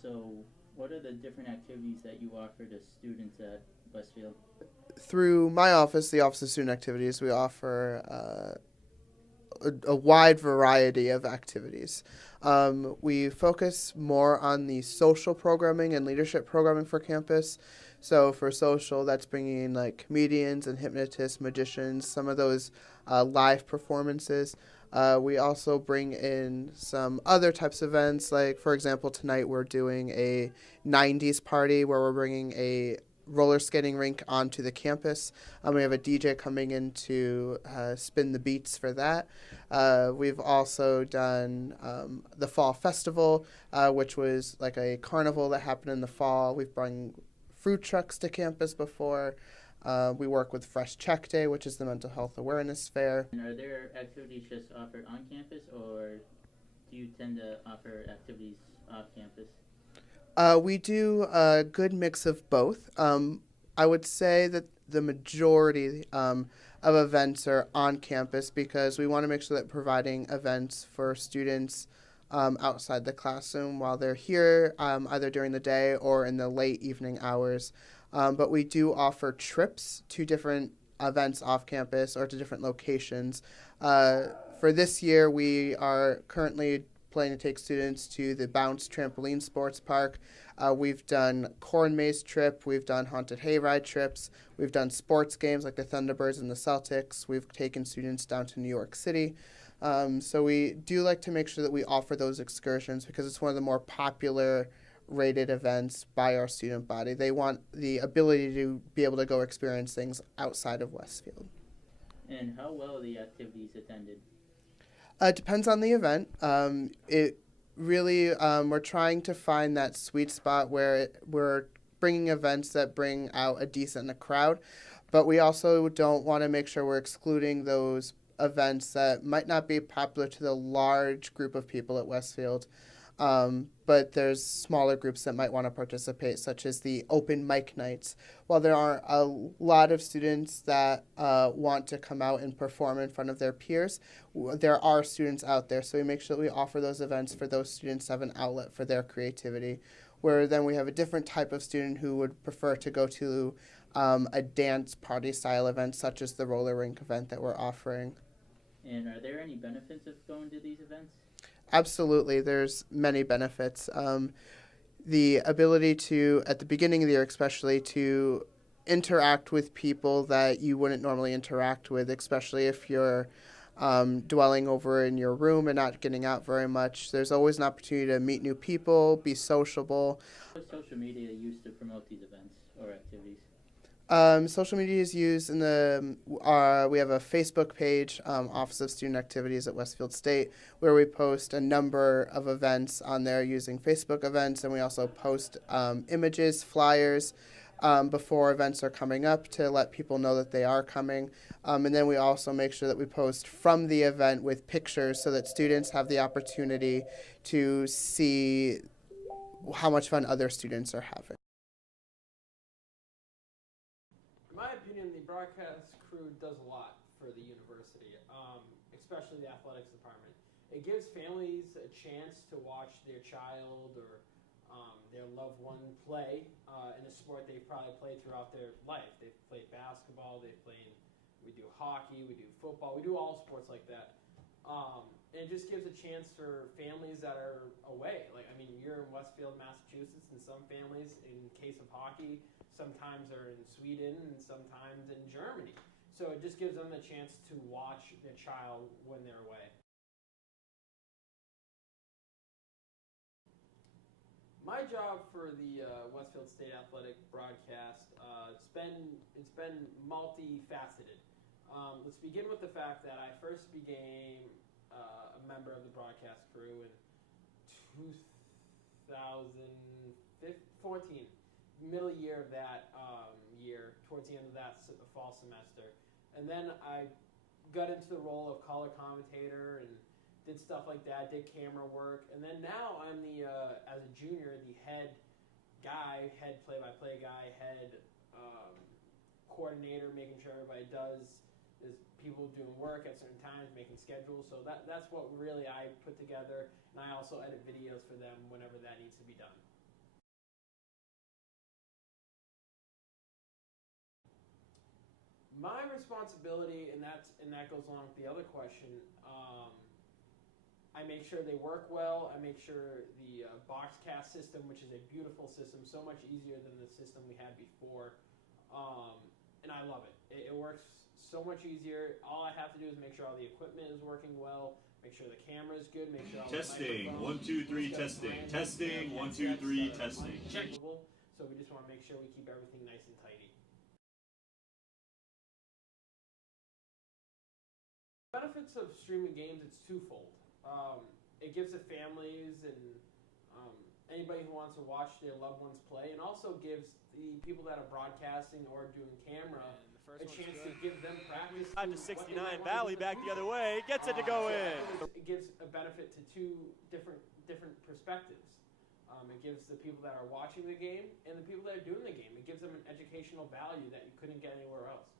So, what are the different activities that you offer to students at Westfield? Through my office, the Office of Student Activities, we offer a wide variety of activities. We focus more on the social programming and leadership programming for campus. So for social, that's bringing in like comedians and hypnotists, magicians, some of those live performances. We also bring in some other types of events, like for example, tonight we're doing a 90s party where we're bringing a roller skating rink onto the campus. We have a DJ coming in to spin the beats for that. We've also done the Fall Festival, which was like a carnival that happened in the fall. We've brought fruit trucks to campus before. We work with Fresh Check Day, which is the mental health awareness fair. And are there activities just offered on campus, or do you tend to offer activities off campus? We do a good mix of both. I would say that the majority of events are on campus because we want to make sure that providing events for students outside the classroom while they're here, either during the day or in the late evening hours. But we do offer trips to different events off campus or to different locations. For this year, we are currently planning to take students to the Bounce Trampoline Sports Park. We've done corn maze trip. We've done haunted hayride trips. We've done sports games like the Thunderbirds and the Celtics. We've taken students down to New York City. So we do like to make sure that we offer those excursions because it's one of the more popular rated events by our student body. They want the ability to be able to go experience things outside of Westfield. And how well are the activities attended? It depends on the event. It really, we're trying to find that sweet spot where we're bringing events that bring out a decent crowd, but we also don't want to make sure we're excluding those events that might not be popular to the large group of people at Westfield. But there's smaller groups that might want to participate, such as the open mic nights. While there are a lot of students that want to come out and perform in front of their peers, there are students out there, so we make sure that we offer those events for those students to have an outlet for their creativity. Where then we have a different type of student who would prefer to go to a dance party style event, such as the roller rink event that we're offering. And are there any benefits of going to these events? Absolutely, there's many benefits. The ability to, at the beginning of the year especially, to interact with people that you wouldn't normally interact with, especially if you're dwelling over in your room and not getting out very much. There's always an opportunity to meet new people, be sociable. What social media used to promote these events or activities? Social media is used in the, we have a Facebook page, Office of Student Activities at Westfield State, where we post a number of events on there using Facebook events, and we also post images, flyers, before events are coming up to let people know that they are coming. And then we also make sure that we post from the event with pictures so that students have the opportunity to see how much fun other students are having. In my opinion, the broadcast crew does a lot for the university, especially the athletics department. It gives families a chance to watch their child or their loved one play in a sport they've probably played throughout their life. They've played basketball, we do hockey, we do football, we do all sports like that. And it just gives a chance for families that are away. Like, I mean, you're in Westfield, Massachusetts, and some families, in case of hockey, sometimes are in Sweden and sometimes in Germany. So it just gives them the chance to watch their child when they're away. My job for the Westfield State Athletic broadcast, it's been multifaceted. Let's begin with the fact that I first became a member of the broadcast crew in 2014, middle year of that year, towards the end of that fall semester. And then I got into the role of color commentator and did stuff like that, did camera work, and then now I'm the, as a junior, the head play-by-play guy, head coordinator, making sure everybody is people doing work at certain times, making schedules. So that's what really I put together, and I also edit videos for them whenever that needs to be done. My responsibility, and that goes along with the other question, I make sure they work well. I make sure the Boxcast system, which is a beautiful system, so much easier than the system we had before, and I love it. It works so much easier. All I have to do is make sure all the equipment is working well, make sure the camera is good, make sure all testing, the 1 2 3 testing, testing, 1 2 3 testing. Check. So we just want to make sure we keep everything nice and tidy. Benefits of streaming games, it's twofold. It gives the families and anybody who wants to watch their loved ones play, and also gives the people that are broadcasting or doing camera a chance to give them practice. 5 to 69, Valley back the other way, gets it to go in. It gives a benefit to two different perspectives. It gives the people that are watching the game and the people that are doing the game. It gives them an educational value that you couldn't get anywhere else.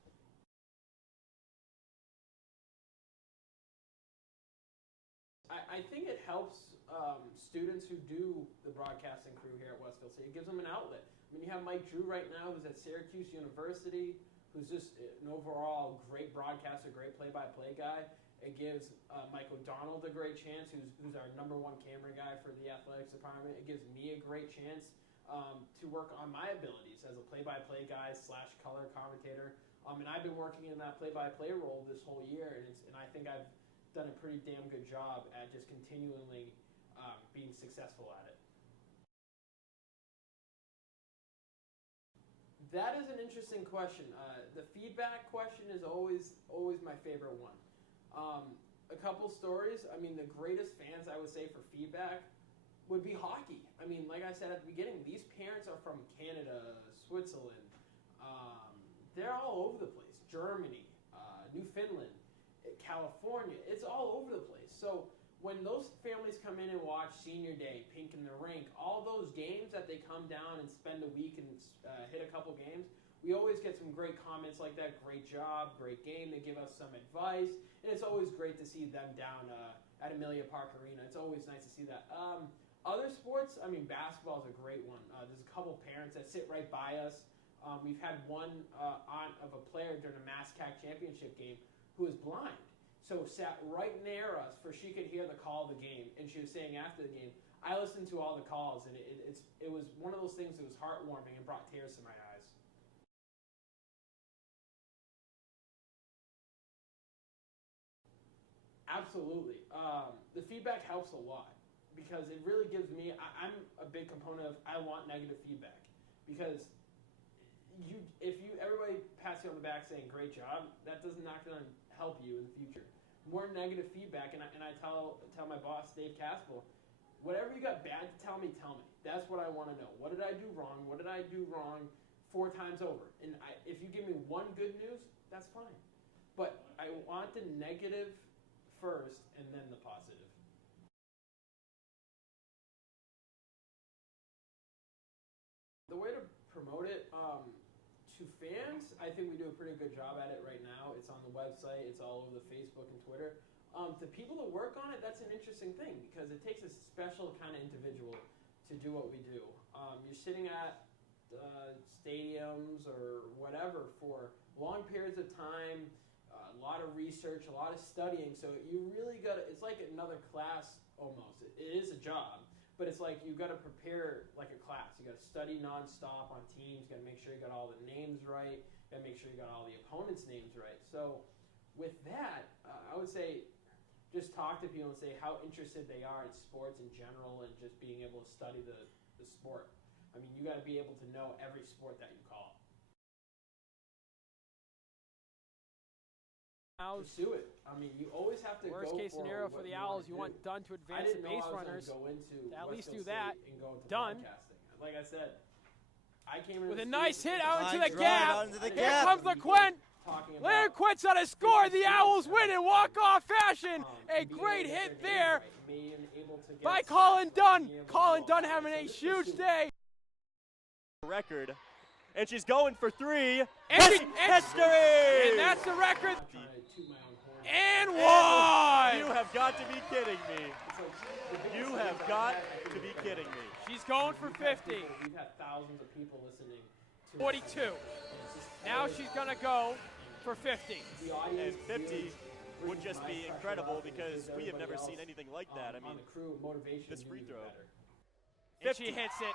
I think it helps students who do the broadcasting crew here at Westfield State. It gives them an outlet. I mean, you have Mike Drew right now, who's at Syracuse University, who's just an overall great broadcaster, great play-by-play guy. It gives Mike O'Donnell a great chance, who's our #1 camera guy for the athletics department. It gives me a great chance to work on my abilities as a play-by-play guy / color commentator. And I've been working in that play-by-play role this whole year, and I think I've done a pretty damn good job at just continually being successful at it. That is an interesting question. The feedback question is always my favorite one. A couple stories. I mean, the greatest fans I would say for feedback would be hockey. I mean, like I said at the beginning, these parents are from Canada, Switzerland. They're all over the place. Germany, Newfoundland, California. It's all over the place. So when those families come in and watch Senior Day, Pink in the Rink, all those games that they come down and spend a week and hit a couple games, we always get some great comments like that. Great job, great game. They give us some advice, and it's always great to see them down at Amelia Park Arena. It's always nice to see that. Other sports, I mean, basketball is a great one. There's a couple parents that sit right by us. We've had one aunt of a player during a MassCAC championship game who was blind. So sat right near us for she could hear the call of the game. And she was saying after the game, I listened to all the calls, and it was one of those things that was heartwarming and brought tears to my eyes. Absolutely. The feedback helps a lot because it really gives me, I'm a big component of I want negative feedback because if everybody pats you on the back saying great job, that does not going to help you in the future. More negative feedback, and I tell my boss, Dave Caspel, whatever you got bad to tell me, tell me. That's what I want to know. What did I do wrong? What did I do wrong 4 times over? And if you give me one good news, that's fine. But I want the negative first and then the positive. The way to promote it to fans, I think we do a pretty good job at it right now. It's on the website. It's all over the Facebook and Twitter. To people that work on it, that's an interesting thing because it takes a special kind of individual to do what we do. You're sitting at stadiums or whatever for long periods of time, a lot of research, a lot of studying. So you really got to, it's like another class almost. It is a job. But it's like you got to prepare like a class. You got to study nonstop on teams. You got to make sure you got all the names right. You got to make sure you got all the opponents' names right. So with that, I would say just talk to people and say how interested they are in sports in general and just being able to study the sport. I mean, you got to be able to know every sport that you call. Pursue it. I mean, you always have to Worst go case for scenario what for the you Owls, want you to want do. Dunn to I advance didn't the know base I was runners. Go into At least Westfield do that. State and go into Dunn. broadcasting. Like I said, I came in With a the nice state hit with out a into line the drive gap. out into the Here gap. comes LeQuint. Talking about Larry Quint's on a score. The Owls win in walk-off fashion. A and being great able to hit get there being able to get by stats, Colin like Dunn. being able to Colin do all Dunn that. having So a just huge pursue it. day. Record. And she's going for 3. And History! And that's the record. I'm not trying to toot my own horn. And You one. have got to be kidding me. It's like the biggest You thing have about got that, I think, to be is that kidding me. She's going for we've had 50. We've had thousands of people listening to 42. us. And it's just Now always- she's going to go for 50. the audience And 50 really would brings just my be pressure incredible up and because gives we have everybody never seen else, anything like that. I on mean, the crew motivation this to do free even throw. better. And she hits it.